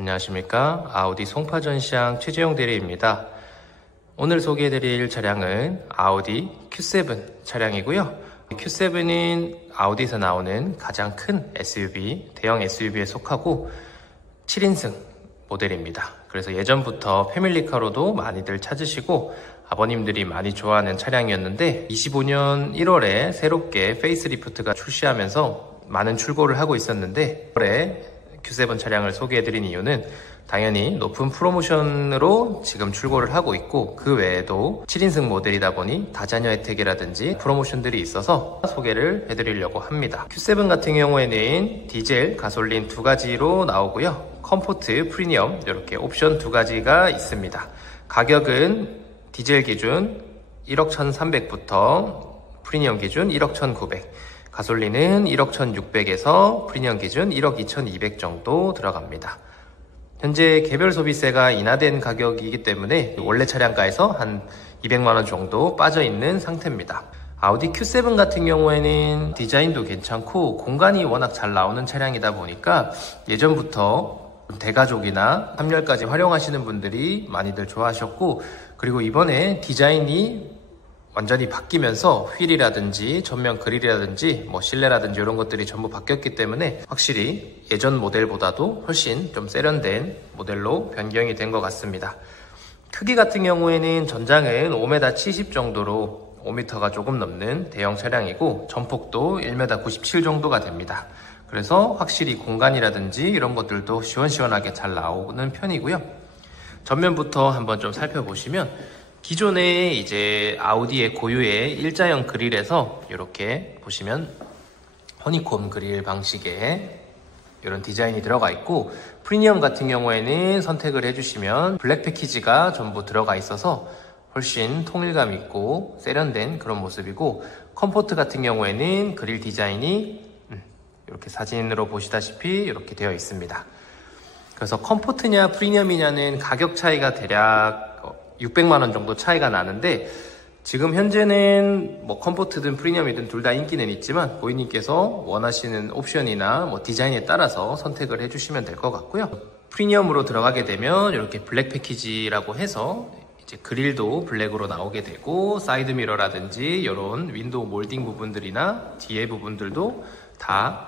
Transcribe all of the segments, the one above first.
안녕하십니까, 아우디 송파 전시장 최재용 대리입니다. 오늘 소개해드릴 차량은 아우디 Q7 차량이고요. Q7은 아우디에서 나오는 가장 큰 SUV, 대형 SUV에 속하고 7인승 모델입니다. 그래서 예전부터 패밀리카로도 많이들 찾으시고 아버님들이 많이 좋아하는 차량이었는데 25년 1월에 새롭게 페이스리프트가 출시하면서 많은 출고를 하고 있었는데 올해 Q7 차량을 소개해드린 이유는 당연히 높은 프로모션으로 지금 출고를 하고 있고, 그 외에도 7인승 모델이다 보니 다자녀 혜택이라든지 프로모션들이 있어서 소개를 해드리려고 합니다. Q7 같은 경우에는 디젤, 가솔린 두 가지로 나오고요. 컴포트, 프리미엄 이렇게 옵션 두 가지가 있습니다. 가격은 디젤 기준 1억 1,300부터 프리미엄 기준 1억 1,900, 가솔린은 1억 1,600에서 프리미엄 기준 1억 2,200 정도 들어갑니다. 현재 개별 소비세가 인하된 가격이기 때문에 원래 차량가에서 한 200만원 정도 빠져있는 상태입니다. 아우디 Q7 같은 경우에는 디자인도 괜찮고 공간이 워낙 잘 나오는 차량이다 보니까 예전부터 대가족이나 3열까지 활용하시는 분들이 많이들 좋아하셨고, 그리고 이번에 디자인이 완전히 바뀌면서 휠이라든지 전면 그릴이라든지 실내라든지 이런 것들이 전부 바뀌었기 때문에 확실히 예전 모델보다도 훨씬 좀 세련된 모델로 변경이 된 것 같습니다. 크기 같은 경우에는 전장은 5m 70 정도로 5m가 조금 넘는 대형 차량이고 전폭도 1m 97 정도가 됩니다. 그래서 확실히 공간이라든지 이런 것들도 시원시원하게 잘 나오는 편이고요. 전면부터 한번 좀 살펴보시면 기존에 이제 아우디의 고유의 일자형 그릴에서 이렇게 보시면 허니콤 그릴 방식의 이런 디자인이 들어가 있고, 프리미엄 같은 경우에는 선택을 해주시면 블랙 패키지가 전부 들어가 있어서 훨씬 통일감 있고 세련된 그런 모습이고, 컴포트 같은 경우에는 그릴 디자인이 이렇게 사진으로 보시다시피 이렇게 되어 있습니다. 그래서 컴포트냐 프리미엄이냐는 가격 차이가 대략 600만원 정도 차이가 나는데, 지금 현재는 컴포트든 프리미엄이든 둘 다 인기는 있지만 고객님께서 원하시는 옵션이나 디자인에 따라서 선택을 해주시면 될 것 같고요. 프리미엄으로 들어가게 되면 이렇게 블랙 패키지라고 해서 이제 그릴도 블랙으로 나오게 되고, 사이드 미러라든지 이런 윈도우 몰딩 부분들이나 뒤에 부분들도 다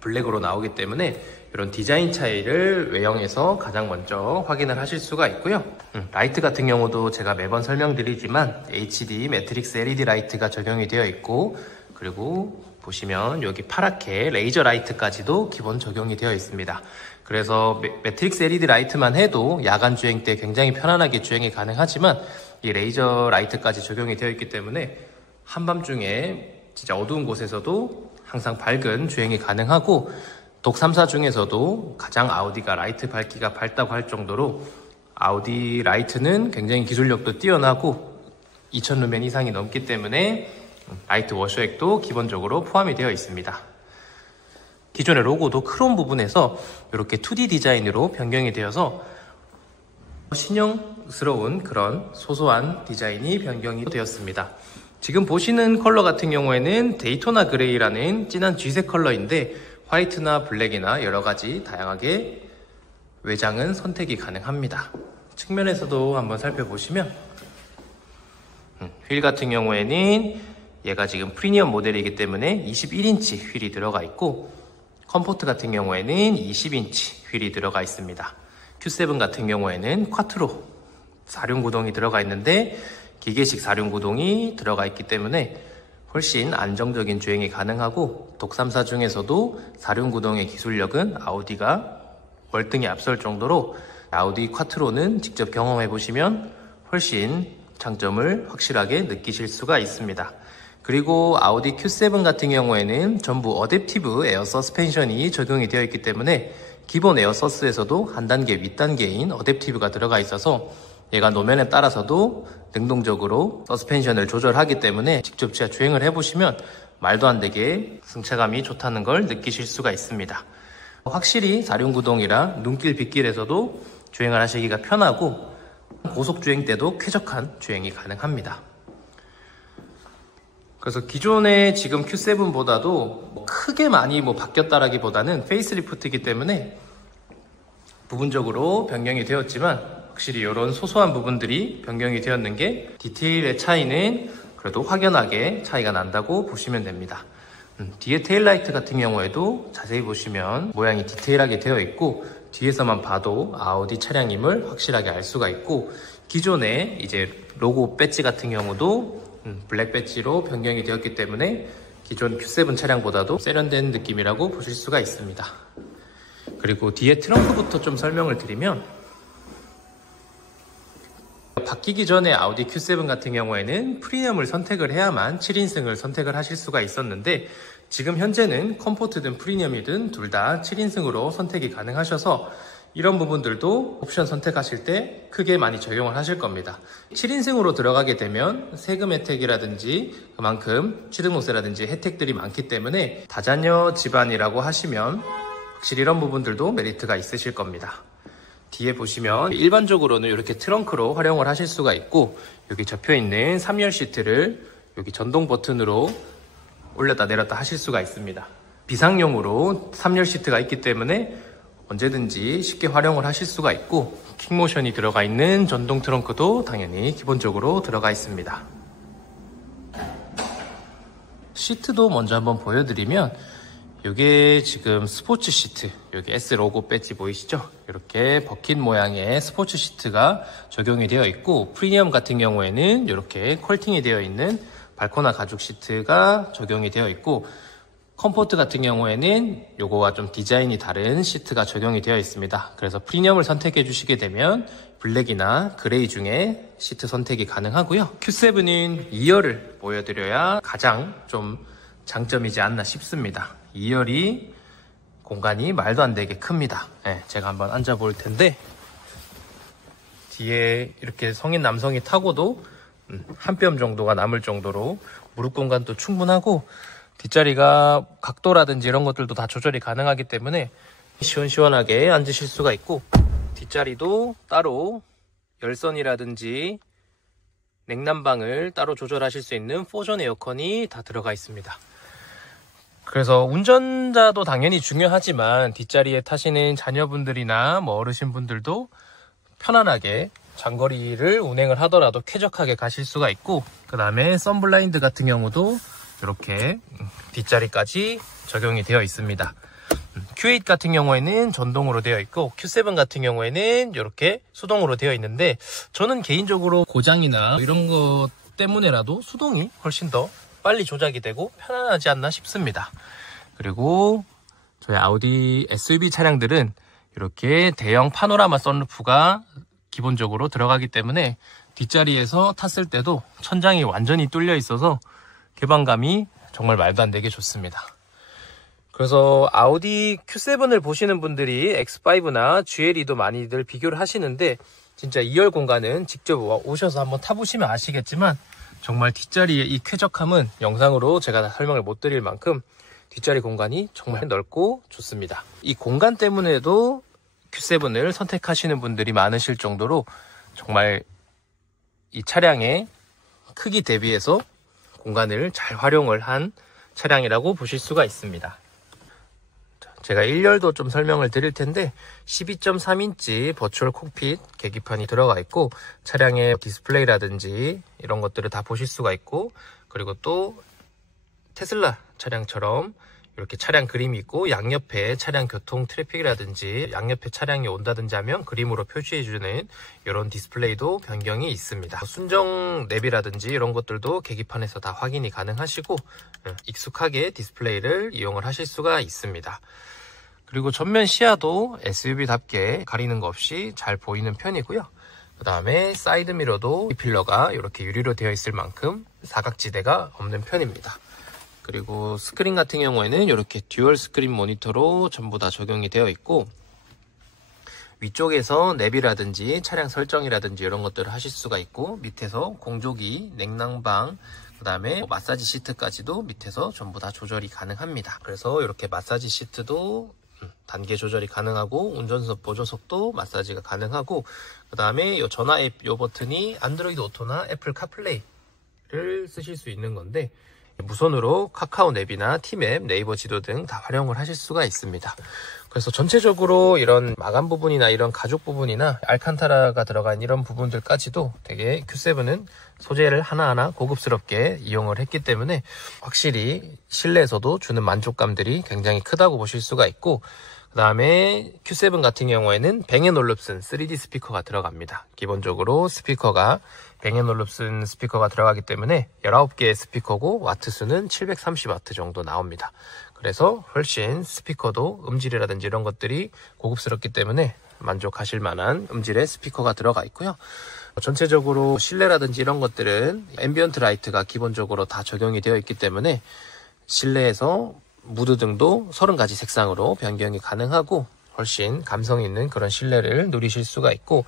블랙으로 나오기 때문에 이런 디자인 차이를 외형에서 가장 먼저 확인을 하실 수가 있고요. 라이트 같은 경우도 제가 매번 설명드리지만 HD 매트릭스 LED 라이트가 적용이 되어 있고, 그리고 보시면 여기 파랗게 레이저 라이트까지도 기본 적용이 되어 있습니다. 그래서 매트릭스 LED 라이트만 해도 야간 주행 때 굉장히 편안하게 주행이 가능하지만 이 레이저 라이트까지 적용이 되어 있기 때문에 한밤중에 진짜 어두운 곳에서도 항상 밝은 주행이 가능하고, 독 3사 중에서도 가장 아우디가 라이트 밝기가 밝다고 할 정도로 아우디 라이트는 굉장히 기술력도 뛰어나고 2000루멘 이상이 넘기 때문에 라이트 워셔액도 기본적으로 포함이 되어 있습니다. 기존의 로고도 크롬 부분에서 이렇게 2D 디자인으로 변경이 되어서 신형스러운 그런 소소한 디자인이 변경이 되었습니다. 지금 보시는 컬러 같은 경우에는 데이토나 그레이라는 진한 쥐색 컬러인데 화이트나 블랙이나 여러가지 다양하게 외장은 선택이 가능합니다. 측면에서도 한번 살펴보시면 휠 같은 경우에는 얘가 지금 프리미엄 모델이기 때문에 21인치 휠이 들어가 있고, 컴포트 같은 경우에는 20인치 휠이 들어가 있습니다. Q7 같은 경우에는 쿼트로 4륜 구동이 들어가 있는데 기계식 4륜 구동이 들어가 있기 때문에 훨씬 안정적인 주행이 가능하고, 독 3사 중에서도 4륜 구동의 기술력은 아우디가 월등히 앞설 정도로 아우디 쿼트로는 직접 경험해 보시면 훨씬 장점을 확실하게 느끼실 수가 있습니다. 그리고 아우디 Q7 같은 경우에는 전부 어댑티브 에어 서스펜션이 적용이 되어 있기 때문에 기본 에어 서스에서도 한 단계 윗단계인 어댑티브가 들어가 있어서 얘가 노면에 따라서도 능동적으로 서스펜션을 조절하기 때문에 직접 제가 주행을 해보시면 말도 안 되게 승차감이 좋다는 걸 느끼실 수가 있습니다. 확실히 4륜 구동이라 눈길 빗길에서도 주행을 하시기가 편하고 고속 주행 때도 쾌적한 주행이 가능합니다. 그래서 기존의 지금 Q7보다도 크게 많이 바뀌었다라기보다는 페이스리프트이기 때문에 부분적으로 변경이 되었지만 확실히 이런 소소한 부분들이 변경이 되었는 게 디테일의 차이는 그래도 확연하게 차이가 난다고 보시면 됩니다. 뒤에 테일라이트 같은 경우에도 자세히 보시면 모양이 디테일하게 되어 있고 뒤에서만 봐도 아우디 차량임을 확실하게 알 수가 있고 기존에 이제 로고 배지 같은 경우도 블랙 배지로 변경이 되었기 때문에 기존 Q7 차량보다도 세련된 느낌이라고 보실 수가 있습니다. 그리고 뒤에 트렁크부터 좀 설명을 드리면 바뀌기 전에 아우디 Q7 같은 경우에는 프리미엄을 선택을 해야만 7인승을 선택을 하실 수가 있었는데 지금 현재는 컴포트든 프리미엄이든 둘 다 7인승으로 선택이 가능하셔서 이런 부분들도 옵션 선택하실 때 크게 많이 적용을 하실 겁니다. 7인승으로 들어가게 되면 세금 혜택이라든지 그만큼 취등록세라든지 혜택들이 많기 때문에 다자녀 집안이라고 하시면 확실히 이런 부분들도 메리트가 있으실 겁니다. 뒤에 보시면 일반적으로는 이렇게 트렁크로 활용을 하실 수가 있고 여기 접혀있는 3열 시트를 여기 전동 버튼으로 올렸다 내렸다 하실 수가 있습니다. 비상용으로 3열 시트가 있기 때문에 언제든지 쉽게 활용을 하실 수가 있고 킥모션이 들어가 있는 전동 트렁크도 당연히 기본적으로 들어가 있습니다. 시트도 먼저 한번 보여드리면 이게 지금 스포츠 시트, 여기 S 로고 배지 보이시죠? 이렇게 버킷 모양의 스포츠 시트가 적용이 되어 있고 프리미엄 같은 경우에는 이렇게 퀄팅이 되어 있는 발코나 가죽 시트가 적용이 되어 있고 컴포트 같은 경우에는 요거와 좀 디자인이 다른 시트가 적용이 되어 있습니다. 그래서 프리미엄을 선택해 주시게 되면 블랙이나 그레이 중에 시트 선택이 가능하고요. Q7은 2열을 보여드려야 가장 좀 장점이지 않나 싶습니다. 2열이 공간이 말도 안 되게 큽니다. 네, 제가 한번 앉아 볼 텐데 뒤에 이렇게 성인 남성이 타고도 한 뼘 정도가 남을 정도로 무릎 공간도 충분하고 뒷자리가 각도라든지 이런 것들도 다 조절이 가능하기 때문에 시원시원하게 앉으실 수가 있고 뒷자리도 따로 열선이라든지 냉난방을 따로 조절하실 수 있는 4존 에어컨이 다 들어가 있습니다. 그래서 운전자도 당연히 중요하지만 뒷자리에 타시는 자녀분들이나 뭐 어르신분들도 편안하게 장거리를 운행을 하더라도 쾌적하게 가실 수가 있고 그 다음에 썬블라인드 같은 경우도 이렇게 뒷자리까지 적용이 되어 있습니다. Q8 같은 경우에는 전동으로 되어 있고 Q7 같은 경우에는 이렇게 수동으로 되어 있는데 저는 개인적으로 고장이나 이런 것 때문에라도 수동이 훨씬 더 빨리 조작이 되고 편안하지 않나 싶습니다. 그리고 저희 아우디 SUV 차량들은 이렇게 대형 파노라마 선루프가 기본적으로 들어가기 때문에 뒷자리에서 탔을 때도 천장이 완전히 뚫려 있어서 개방감이 정말 말도 안 되게 좋습니다. 그래서 아우디 Q7을 보시는 분들이 X5나 GLE도 많이들 비교를 하시는데 진짜 2열 공간은 직접 오셔서 한번 타보시면 아시겠지만 정말 뒷자리의 이 쾌적함은 영상으로 제가 설명을 못 드릴 만큼 뒷자리 공간이 정말 넓고 좋습니다. 이 공간 때문에도 Q7을 선택하시는 분들이 많으실 정도로 정말 이 차량의 크기 대비해서 공간을 잘 활용을 한 차량이라고 보실 수가 있습니다. 제가 1열도 좀 설명을 드릴 텐데 12.3인치 버추얼 콕핏 계기판이 들어가 있고 차량의 디스플레이라든지 이런 것들을 다 보실 수가 있고 그리고 또 테슬라 차량처럼 이렇게 차량 그림이 있고 양옆에 차량 교통 트래픽이라든지 양옆에 차량이 온다든지 하면 그림으로 표시해주는 이런 디스플레이도 변경이 있습니다. 순정 내비라든지 이런 것들도 계기판에서 다 확인이 가능하시고 익숙하게 디스플레이를 이용을 하실 수가 있습니다. 그리고 전면 시야도 SUV답게 가리는 거 없이 잘 보이는 편이고요. 그 다음에 사이드 미러도 이 필러가 이렇게 유리로 되어 있을 만큼 사각지대가 없는 편입니다. 그리고 스크린 같은 경우에는 이렇게 듀얼 스크린 모니터로 전부 다 적용이 되어 있고 위쪽에서 내비라든지 차량 설정이라든지 이런 것들을 하실 수가 있고 밑에서 공조기, 냉난방, 그 다음에 마사지 시트까지도 밑에서 전부 다 조절이 가능합니다. 그래서 이렇게 마사지 시트도 단계 조절이 가능하고 운전석 보조석도 마사지가 가능하고 그 다음에 이 전화 앱 이 버튼이 안드로이드 오토나 애플 카플레이를 쓰실 수 있는 건데 무선으로 카카오 앱이나 티맵, 네이버 지도 등 다 활용을 하실 수가 있습니다. 그래서 전체적으로 이런 마감 부분이나 이런 가죽 부분이나 알칸타라가 들어간 이런 부분들까지도 되게 Q7은 소재를 하나하나 고급스럽게 이용을 했기 때문에 확실히 실내에서도 주는 만족감들이 굉장히 크다고 보실 수가 있고, 그 다음에 Q7 같은 경우에는 뱅앤올룹슨 3D 스피커가 들어갑니다. 기본적으로 스피커가 뱅앤올룹슨 스피커가 들어가기 때문에 19개의 스피커고 와트 수는 730와트 정도 나옵니다. 그래서 훨씬 스피커도 음질이라든지 이런 것들이 고급스럽기 때문에 만족하실 만한 음질의 스피커가 들어가 있고요. 전체적으로 실내라든지 이런 것들은 앰비언트 라이트가 기본적으로 다 적용이 되어 있기 때문에 실내에서 무드 등도 30가지 색상으로 변경이 가능하고 훨씬 감성 있는 그런 실내를 누리실 수가 있고,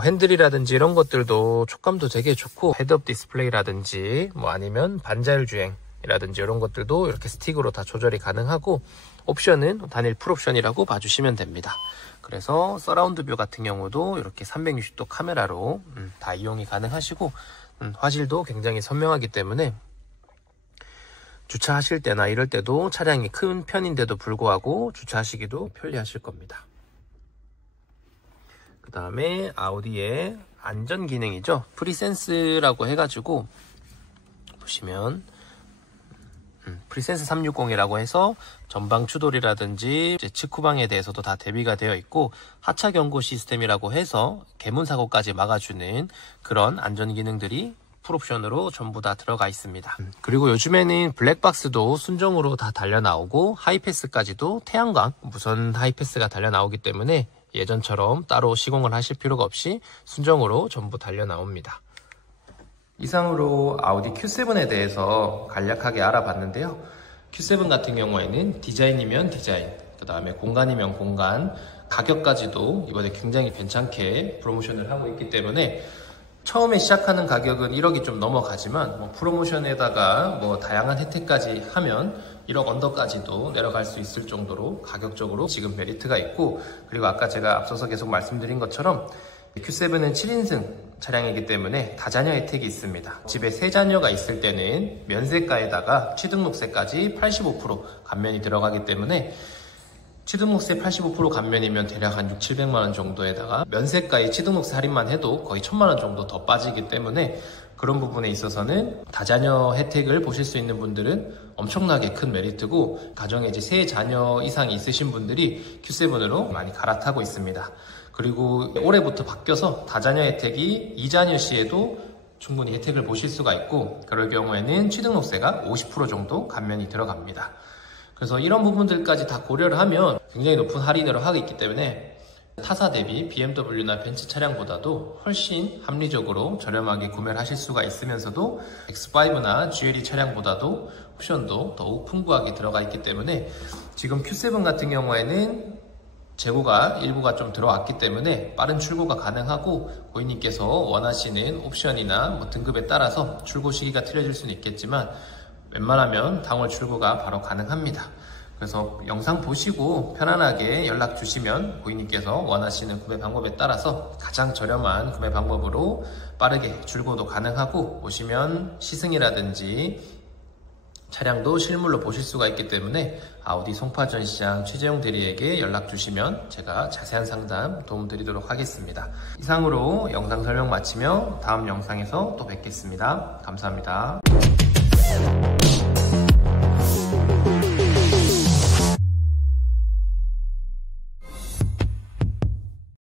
핸들이라든지 이런 것들도 촉감도 되게 좋고, 헤드업 디스플레이라든지 뭐 아니면 반자율 주행이라든지 이런 것들도 이렇게 스틱으로 다 조절이 가능하고, 옵션은 단일 풀옵션이라고 봐주시면 됩니다. 그래서 서라운드 뷰 같은 경우도 이렇게 360도 카메라로 다 이용이 가능하시고, 화질도 굉장히 선명하기 때문에 주차하실 때나 이럴 때도 차량이 큰 편인데도 불구하고 주차하시기도 편리하실 겁니다. 그 다음에 아우디의 안전 기능이죠. 프리센스라고 해가지고 보시면 프리센스 360이라고 해서 전방 추돌이라든지 측후방에 대해서도 다 대비가 되어 있고, 하차 경고 시스템이라고 해서 개문 사고까지 막아주는 그런 안전 기능들이 풀옵션으로 전부 다 들어가 있습니다. 그리고 요즘에는 블랙박스도 순정으로 다 달려 나오고, 하이패스까지도 태양광 무선 하이패스가 달려 나오기 때문에 예전처럼 따로 시공을 하실 필요가 없이 순정으로 전부 달려 나옵니다. 이상으로 아우디 Q7에 대해서 간략하게 알아봤는데요. Q7 같은 경우에는 디자인이면 디자인, 그 다음에 공간이면 공간, 가격까지도 이번에 굉장히 괜찮게 프로모션을 하고 있기 때문에 처음에 시작하는 가격은 1억이 좀 넘어가지만 뭐 프로모션에다가 뭐 다양한 혜택까지 하면 1억 언더까지도 내려갈 수 있을 정도로 가격적으로 지금 메리트가 있고, 그리고 아까 제가 앞서서 계속 말씀드린 것처럼 Q7은 7인승 차량이기 때문에 다자녀 혜택이 있습니다. 집에 3자녀가 있을 때는 면세가에다가 취등록세까지 85% 감면이 들어가기 때문에 취등록세 85% 감면이면 대략 한 6,700만원 정도에다가 면세가에 취등록세 할인만 해도 거의 1,000만원 정도 더 빠지기 때문에 그런 부분에 있어서는 다자녀 혜택을 보실 수 있는 분들은 엄청나게 큰 메리트고, 가정에 이제 3자녀 이상이 있으신 분들이 Q7으로 많이 갈아타고 있습니다. 그리고 올해부터 바뀌어서 다자녀 혜택이 2자녀 시에도 충분히 혜택을 보실 수가 있고, 그럴 경우에는 취등록세가 50% 정도 감면이 들어갑니다. 그래서 이런 부분들까지 다 고려를 하면 굉장히 높은 할인을 하고 있기 때문에 타사 대비 BMW나 벤츠 차량보다도 훨씬 합리적으로 저렴하게 구매를 하실 수가 있으면서도 X5나 GLE 차량보다도 옵션도 더욱 풍부하게 들어가 있기 때문에 지금 Q7 같은 경우에는 재고가 일부가 좀 들어왔기 때문에 빠른 출고가 가능하고, 고객님께서 원하시는 옵션이나 뭐 등급에 따라서 출고 시기가 틀려질 수는 있겠지만 웬만하면 당월 출고가 바로 가능합니다. 그래서 영상 보시고 편안하게 연락 주시면 고객님께서 원하시는 구매 방법에 따라서 가장 저렴한 구매 방법으로 빠르게 출고도 가능하고, 오시면 시승이라든지 차량도 실물로 보실 수가 있기 때문에 아우디 송파 전시장 최재용 대리에게 연락 주시면 제가 자세한 상담 도움 드리도록 하겠습니다. 이상으로 영상 설명 마치며 다음 영상에서 또 뵙겠습니다. 감사합니다.